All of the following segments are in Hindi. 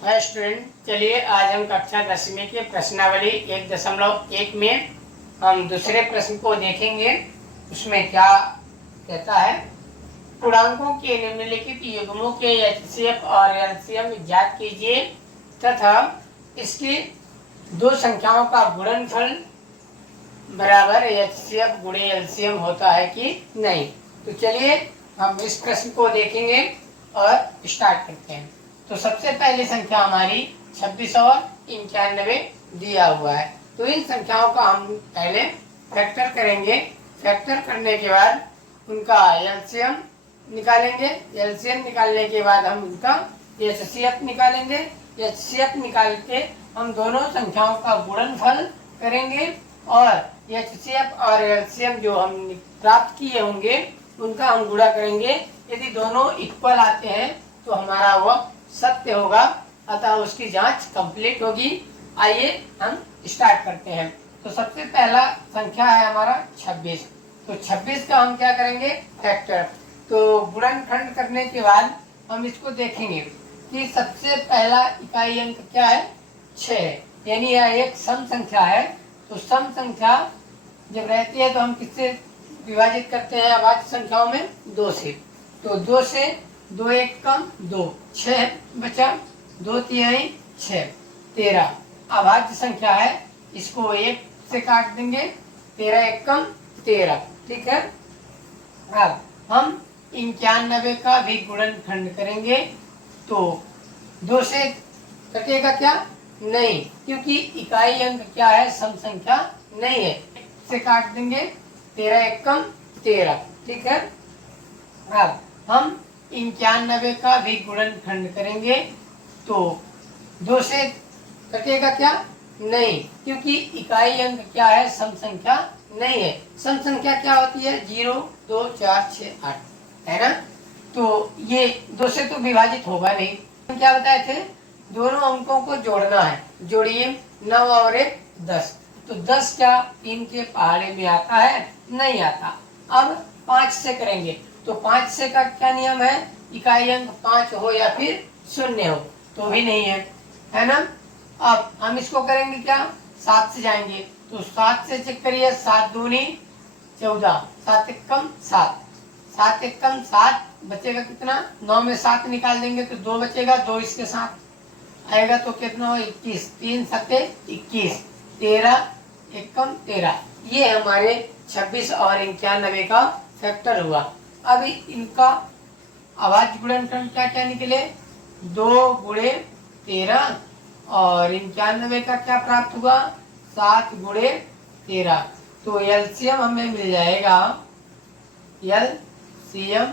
हाय स्टूडेंट, चलिए आज हम कक्षा 10वीं के प्रश्नावली 1.1 में हम दूसरे प्रश्न को देखेंगे। उसमें क्या कहता है, पूर्णांकों के निम्नलिखित युग्मों के एचसीएफ और एलसीएम ज्ञात कीजिए तथा इसकी दो संख्याओं का गुणनफल बराबर एचसीएफ गुणे एलसीएम होता है कि नहीं। तो चलिए हम इस प्रश्न को देखेंगे और स्टार्ट करते हैं। तो सबसे पहली संख्या हमारी 26 और 91 दिया हुआ है। तो इन संख्याओं का हम पहले फैक्टर करेंगे। फैक्टर करने के बाद उनका एलसीएम निकालेंगे। एलसीएम निकालने के बाद हम उनका एचसीएफ निकालेंगे। एचसीएफ निकाल के हम दोनों संख्याओं का गुणनफल करेंगे और एचसीएफ और एलसीएम जो हम प्राप्त किए होंगे उनका हम गुणा करेंगे। यदि दोनों इक्वल आते हैं तो हमारा वह सत्य होगा, अतः उसकी जांच कंप्लीट होगी। आइए हम स्टार्ट करते हैं। तो सबसे पहला संख्या है हमारा 26। तो 26 का हम क्या करेंगे, फैक्टर। तो गुणनखंड करने के बाद हम इसको देखेंगे कि सबसे पहला इकाई अंक क्या है, 6, यानी यह एक सम संख्या है। तो सम संख्या जब रहती है तो हम किससे विभाजित करते हैं अभाज्य संख्याओं में, 2 से। तो 2 से 2 एक कम 2, 6 बचा, 2 तिहाई 6, 13 अभाज्य संख्या है। इसको 1 से काट देंगे, 13 एक कम 13, ठीक है। अब हम 91 का भी गुणनखंड करेंगे। तो 2 से कटेगा क्या, नहीं, क्योंकि इकाई अंक क्या है, सम संख्या नहीं है। से काट देंगे, 13 एक कम 13, ठीक है। अब हम 91 का भी गुणनखंड करेंगे। तो 2 से कटेगा क्या, नहीं, क्योंकि इकाई अंक क्या है, सम संख्या नहीं है। सम संख्या क्या होती है, 0, 2, 4, 6, 8, है ना। तो ये 2 से तो विभाजित होगा नहीं। हम क्या बताए थे, दोनों अंकों को जोड़ना है। जोड़िए, 9 और 1 10। तो 10 क्या 3 के पहाड़े में आता है, नहीं आता। अब 5 से करेंगे। तो 5 से का क्या नियम है, इकाई अंक 5 हो या फिर 0 हो, तो भी नहीं है ना। अब हम इसको करेंगे क्या, 7 से जाएंगे। तो 7 से चेक करिए, 7 दूनी 14, 7 एक कम 7, 7 एक कम 7, बचेगा कितना, 9 में 7 निकाल देंगे तो 2 बचेगा, 2 इसके साथ आएगा तो कितना हो, 21, 3 7 21, 13 एक कम 13। ये हमारे 26 और 91 का फैक्टर हुआ। अब इनका अभाज्य गुणनखंड क्या क्या निकले, 2 गुणे 13 और 91 का क्या प्राप्त हुआ, 7 गुणे 13। तो एलसीएम हमें मिल जाएगा, एलसीएम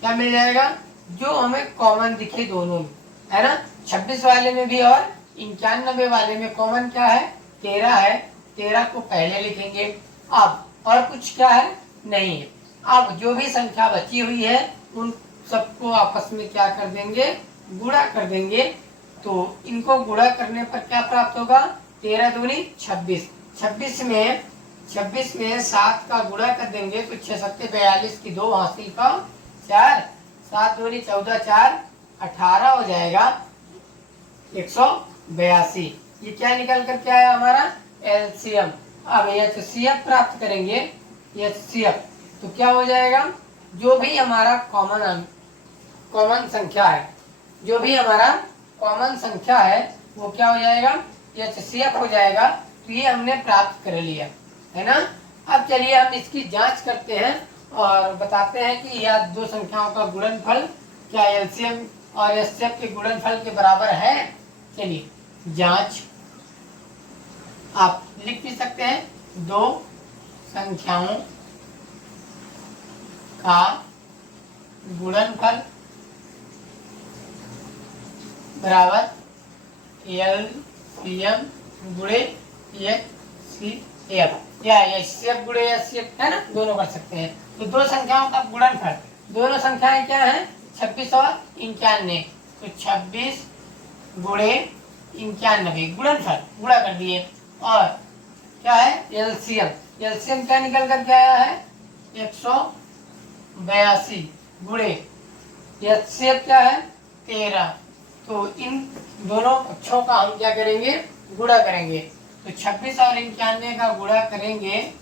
क्या मिल जाएगा, जो हमें कॉमन दिखे दोनों में, है ना। 26 वाले में भी और 91 वाले में कॉमन क्या है, 13 है। 13 को पहले लिखेंगे। अब और कुछ क्या है, नहीं है। अब जो भी संख्या बची हुई है उन सबको आपस में क्या कर देंगे, गुणा कर देंगे। तो इनको गुणा करने पर क्या प्राप्त होगा, 13 दूनी 26, 26 में 7 का गुणा कर देंगे तो 6 7 42 की 2 हासिल का 4, 7 दूनी 14, 4 18 हो जाएगा 182। ये क्या निकल कर के आया हमारा, एलसीएम। अब एचसीएफ प्राप्त करेंगे। एचसीएफ तो क्या हो जाएगा, जो भी हमारा कॉमन संख्या है, जो भी हमारा कॉमन संख्या है वो क्या हो जाएगा, एचसीएफ हो जाएगा। तो ये हमने प्राप्त कर लिया, है ना। अब चलिए हम इसकी जांच करते हैं और बताते हैं कि यह दो संख्याओं का गुणनफल क्या एलसीएम और एचसीएफ के गुणनफल के बराबर है। चलिए जांच, आप लिख भी सकते हैं, दो संख्याओं का गुणनफल बराबर एलसीएम गुणे एचसीएफ या एचसीएफ गुणे एचसीएफ, है ना, दोनों कर सकते हैं। तो दो संख्याओं का गुणनफल, दोनों संख्याएं क्या हैं, 26 और 91। तो 26 गुणे 91 गुणनफल, गुणा कर दिए। और क्या है, एलसीएम, एलसीएम क्या निकल कर के आया है, 182 गुणे एचसीएफ क्या है, 13 तो इन दोनों पक्षों का हम क्या करेंगे, गुणा करेंगे। तो 26 और 91 का गुणा करेंगे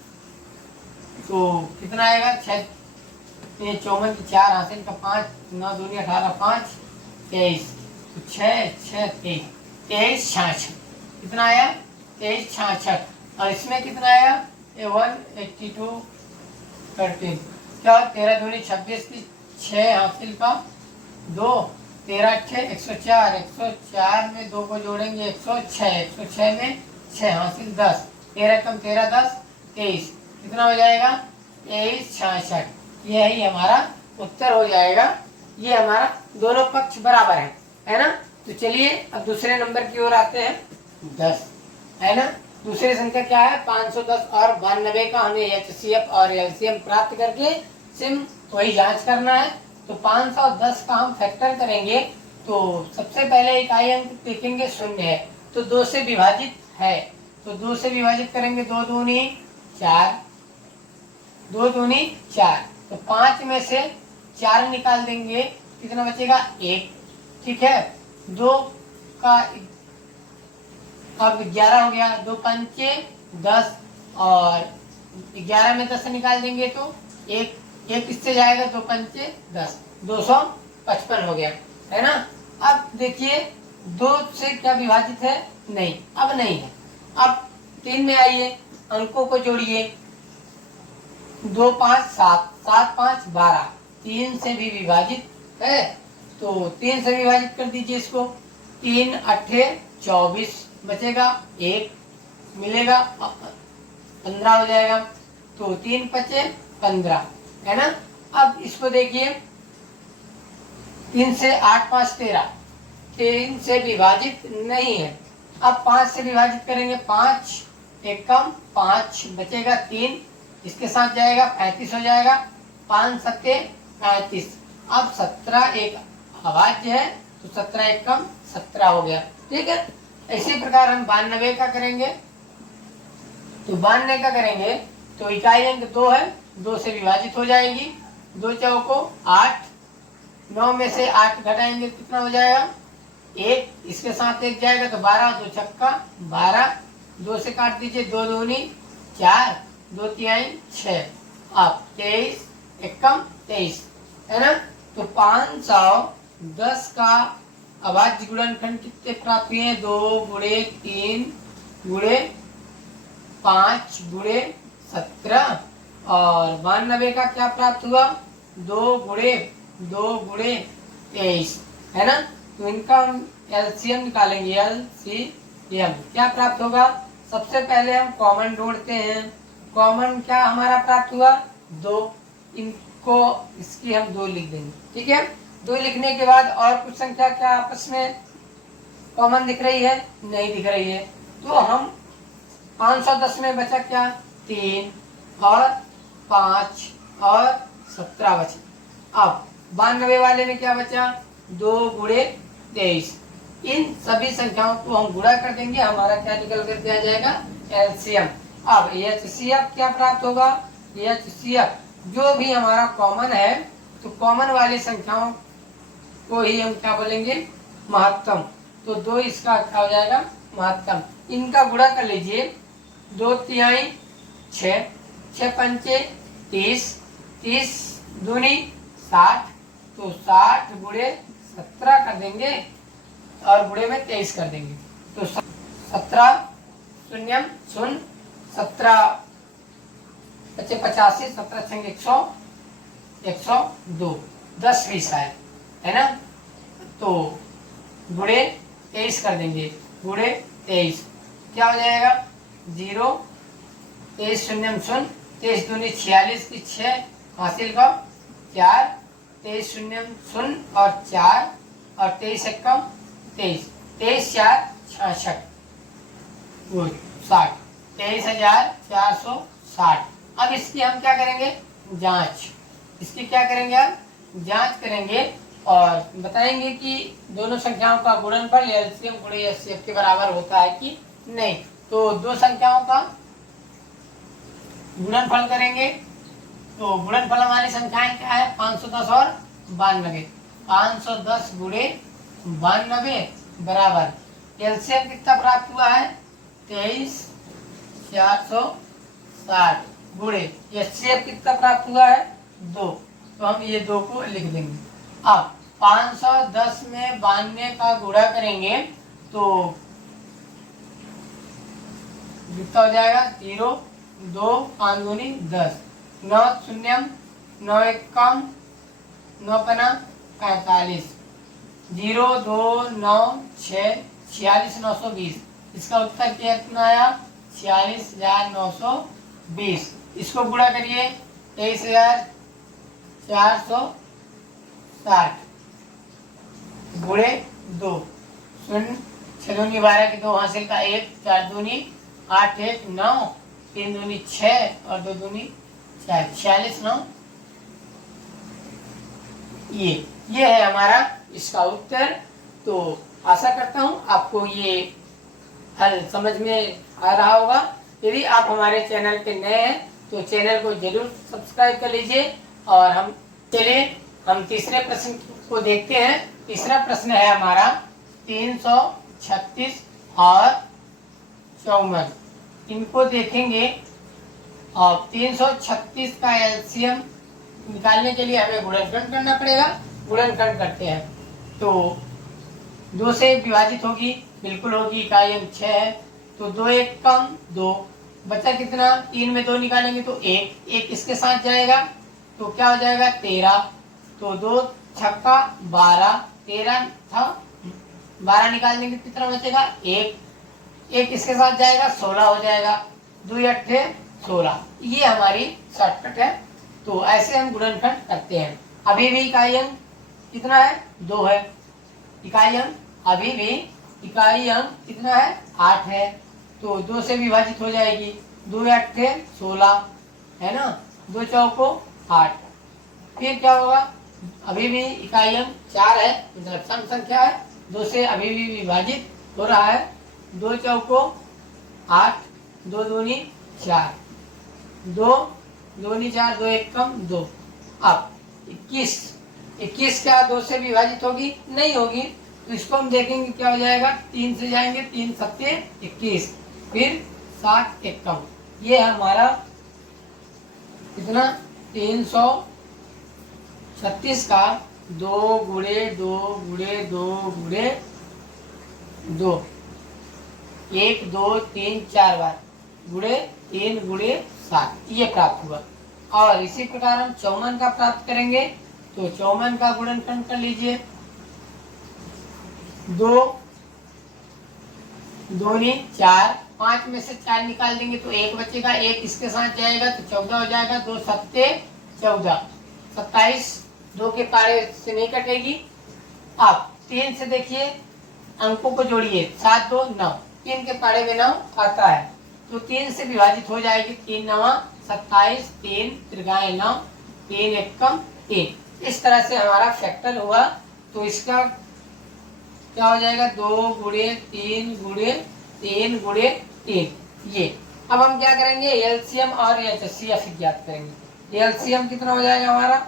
तो कितना आएगा, 6 54 की 4 हासिल का 5, 9 दूनी 18, 5 23, तो 6 6 23, 23 66 कितना आया, 23 66। और इसमें कितना आया, 182 13, क्या 13 दूनी 26 की 6 हासिल का 2, 13 6 104, 104 में 2 को जोड़ेंगे 106, 106 में 6 हासिल 10, 13 कम 13 10 23, कितना हो जाएगा 23 66। यही हमारा उत्तर हो जाएगा। ये हमारा दोनों पक्ष बराबर है ना। तो चलिए अब दूसरे नंबर की ओर आते हैं, 10 है ना। दूसरी संख्या क्या है, 510 और 92 का हमें HCF और LCM प्राप्त करके सिम वही जांच करना है। तो 510 का हम फैक्टर करेंगे तो सबसे पहले इकाई अंक देखेंगे शून्य है तो 2 से विभाजित है, तो 2 से विभाजित करेंगे, 2 दूनी 4, 2 दूनी 4, तो 5 में से 4 निकाल देंगे, कितना बचेगा 1, ठीक है। 2 का अब 11 हो गया, 2 पंचे 10 और 11 में 10 निकाल देंगे तो एक इससे जाएगा, 2 पंचे 10, 255 हो गया है ना। अब देखिए 2 से क्या विभाजित है, नहीं, अब नहीं है। अब 3 में आइए, अंकों को जोड़िए, 2 5 7, 7 5 12, 3 से भी विभाजित है तो 3 से विभाजित कर दीजिए इसको, 3 8 24 बचेगा, 1 मिलेगा 15 हो जाएगा, तो 3 5 15 है ना। अब इसको देखिए, 3 से 8 5 13, 3 से विभाजित नहीं है। अब 5 से विभाजित करेंगे, 5 एक कम 5 बचेगा, 3 इसके साथ जाएगा 35 हो जाएगा, 5 7 35। अब 17 एक अभाज्य है तो 17 एक कम 17 हो गया, ठीक है। इसी प्रकार हम 92 का करेंगे, तो 92 का करेंगे तो इकाई अंक 2 है, 2 से विभाजित हो जाएगी, 2 चौको 8, 9 में से 8 घटाएंगे कितना हो जाएगा 1, इसके साथ 1 जाएगा तो 12, 2 छक्का 12, 2 से काट दीजिए, 2 दूनी 4, 2 तिहाई 6, अब 23 एक कम 23 है ना। तो 510 का अभाज्य गुणनखंड कितने प्राप्त हुए हैं, 2 गुणे 3 गुणे 5 गुणे 17, और 92 का क्या प्राप्त हुआ, 2 गुणे 23 है ना। तो इनका हम LCM निकालेंगे, LCM क्या प्राप्त होगा, सबसे पहले हम कॉमन ढूंढते हैं। कॉमन क्या हमारा प्राप्त हुआ 2, इनको इसकी हम 2 लिख देंगे, ठीक है। 2 लिखने के बाद और कुछ संख्या क्या आपस में कॉमन दिख रही है, नहीं दिख रही है, तो हम 510 में बचा क्या 3 और 5 और 17 बचा। अब 92 वाले में क्या बचा, 2 गुणे 23। इन सभी संख्याओं को हम गुणा कर देंगे, हमारा क्या निकल कर दिया जाएगा LCM। अब HCF क्या प्राप्त होगा, HCF जो भी हमारा कॉमन है तो कॉमन वाली संख्याओं को ही हम क्या बोलेंगे महत्तम, तो 2 इसका क्या हो जाएगा महत्तम। इनका गुणा कर लीजिए, 2 तिहाई 6, 6 पंचे 30, 30 दूनी 60, तो 60 गुणे 17 कर देंगे और गुणे में 23 कर देंगे, तो 17 शून्यम शून्य 17 बच्चे 85, 17 छंग 100, 102, 10 20 है ना। तो गुणे 23 कर देंगे, गुणे 23 क्या हो जाएगा 0, 23 शून्यम शून्य, 23 दूनी 46 की 6 हासिल का 4, 23 शून्यम शून्य और 4 और 23 एक कम 23, 23 4 66 60, 23,460। अब इसकी हम क्या करेंगे जांच, इसकी क्या करेंगे हम जांच करेंगे और बताएंगे कि दोनों संख्याओं का गुणनफल LCM गुणे HCF के बराबर होता है कि नहीं। तो 2 संख्याओं का गुणनफल करेंगे, तो गुणनफल हमारी संख्याएं क्या है 510 और 92, 510 गुणे 92 बराबर एलसीएम कितना प्राप्त हुआ है 23,460 गुणे एचसीएफ कितना प्राप्त हुआ है 2। तो हम ये 2 को लिख देंगे। अब 510 में 92 का गुणा करेंगे तो कितना हो जाएगा 0 2 5 दूनी 10 9 शून्यम 9 एकम 9 पना 45 0 2 9 6 46,920। इसका उत्तर कितना आया 46,920। इसको गुणा करिए 23,460 गुणे 2 शून्य 6 दूनी 12 की 2 हासिल का 1 4 दूनी 8 1 9 3 दूनी 6 और 2 दूनी 4 46,9। ये है हमारा इसका उत्तर। तो आशा करता हूँ आपको ये हल समझ में आ रहा होगा। यदि आप हमारे चैनल के नए हैं तो चैनल को जरूर सब्सक्राइब कर लीजिए। और हम तीसरे प्रश्न को देखते हैं। तीसरा प्रश्न है हमारा 336 और 54। इनको देखेंगे और 336 का एलसीएम निकालने के लिए हमें गुणनखंड करना पड़ेगा। गुणनखंड करते हैं तो 2 से विभाजित होगी, बिल्कुल होगी। इकाई अंक 6 है तो 2 एक कम 2 बचा कितना 3 में 2 निकालेंगे तो 1 इसके साथ जाएगा तो क्या हो जाएगा 13। तो 2 छक्का 12 13 था 12 निकाल देंगे कितना बचेगा 1 इसके साथ जाएगा 16 हो जाएगा 2 8 16। ये हमारी शॉर्टकट है। तो ऐसे हम गुणनखंड करते हैं। अभी भी इकाई अंक कितना है 2 है। इकाई अंक अभी भी इकाई अंक कितना है 8 है तो 2 से विभाजित हो जाएगी 2 8 16 है ना 2 चौको 8। फिर क्या होगा अभी भी इकाई अंक 4 है मतलब सम संख्या है 2 से अभी भी विभाजित हो रहा है 2 चौको 8 2 दूनी 4 2 दूनी 4 2 एक कम 2। अब 21 क्या 2 से विभाजित होगी नहीं होगी तो इसको हम देखेंगे क्या हो जाएगा 3 से जाएंगे 3 सत्ते 21 फिर 7 एक कम। ये हमारा कितना 336 का 2 गुणे 2 गुणे 2 गुणे 2 1 2 3 4 बार गुणे 3 गुणे 7 ये प्राप्त हुआ। और इसी प्रकार हम 54 का प्राप्त करेंगे तो 54 का गुणनखंड कर लीजिए 2 दूनी 4 5 में से 4 निकाल देंगे तो 1 बचेगा 1 इसके साथ जाएगा तो 14 हो जाएगा 2 सत्ते 14 27 2 के पारे से नहीं कटेगी। अब 3 से देखिए अंकों को जोड़िए 7 2 9 3 के पारे में 9 आता है तो 3 से विभाजित हो जाएगी 3 9 27 3 त्रिगाएं 9 3 एकम 3। इस तरह से हमारा फैक्टर हुआ। तो इसका क्या हो जाएगा 2 गुणे 3 गुणे 3 गुणे 3 ये। अब हम क्या करेंगे एलसीएम और एचसीएफ ज्ञात करेंगे। एलसीएम कितना हो जाएगा हमारा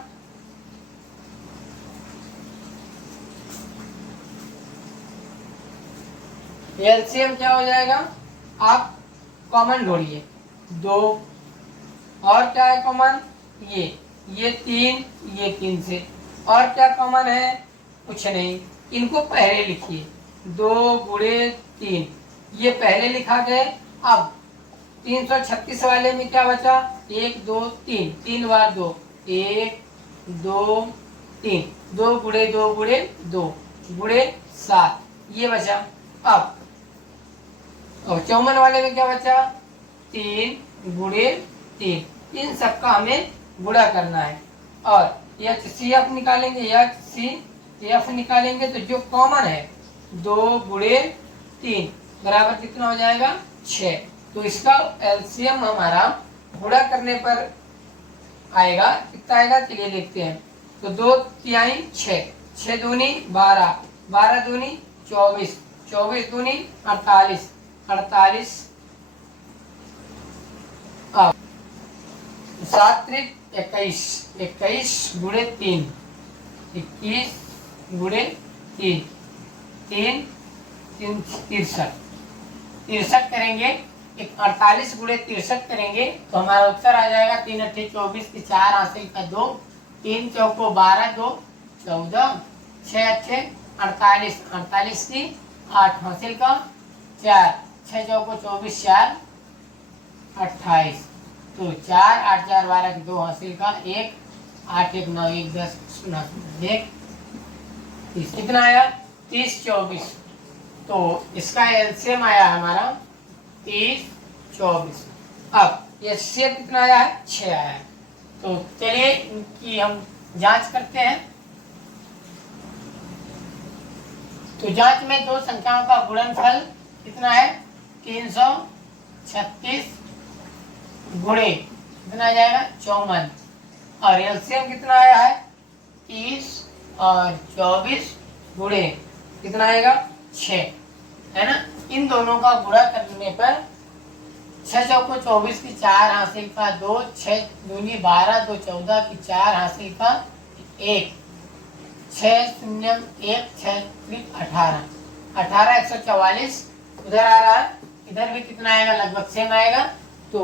एलसीएम क्या हो जाएगा आप कॉमन ढूंढिए 2 और क्या है कॉमन ये 3 ये 3 से और क्या कॉमन है कुछ नहीं। इनको पहले लिखिए 2 गुणे 3 ये पहले लिखा गया। अब 336 वाले में क्या बचा 1 2 3 3 बार 2 1 2 3 2 गुणे 2 गुणे 2 गुणे 7 ये बचा। अब 54 वाले में क्या बचा 3 गुणे 3 इन सबका हमें गुणा करना है। और एचसीएफ निकालेंगे एफ निकालेंगे तो जो कॉमन है 2 गुणे 3 बराबर कितना हो जाएगा 6। तो इसका एलसीएम हमारा गुणा करने पर आएगा कितना आएगा चलिए देखते हैं। तो 2 तिहाई 6 दूनी 12 12 दूनी 24 24 दूनी 48 48 7 त्रिक 21 21 गुणे 3 21 गुणे 3 3 3 63 करेंगे। एक 48 गुणे 63 करेंगे तो हमारा उत्तर आ जाएगा 3 अट्ठे 24 की 4 हासिल का 2, 3 चौको 12, 2 14, 6 अट्ठे 48, 48 की 8 हासिल का 4, 6 चौको 24, 4 28, तो 4 8 4 12 की 2 हासिल का 1, 8 1 9 1 10 0 1 30, कितना आया 30 24, तो इसका एलसीएम आया हमारा 30 24। अब एचसीएफ कितना आया है 6 आया है। तो चलिए इनकी हम जांच करते हैं। तो जांच में दो संख्याओं का गुणनफल कितना है 336 गुणे कितना आ जाएगा 54, और एलसीएम कितना आया है 30 और 24 गुणे कितना आएगा 6, है ना। इन दोनों का गुणा करने पर 6 चौको 24 की 4 हासिल का 2, 6 दूनी 12, 2 14 की 4 हासिल का 1, 6 0 1 6 18, 18 144 उधर आ रहा है, इधर भी कितना आएगा लगभग सेम आएगा। तो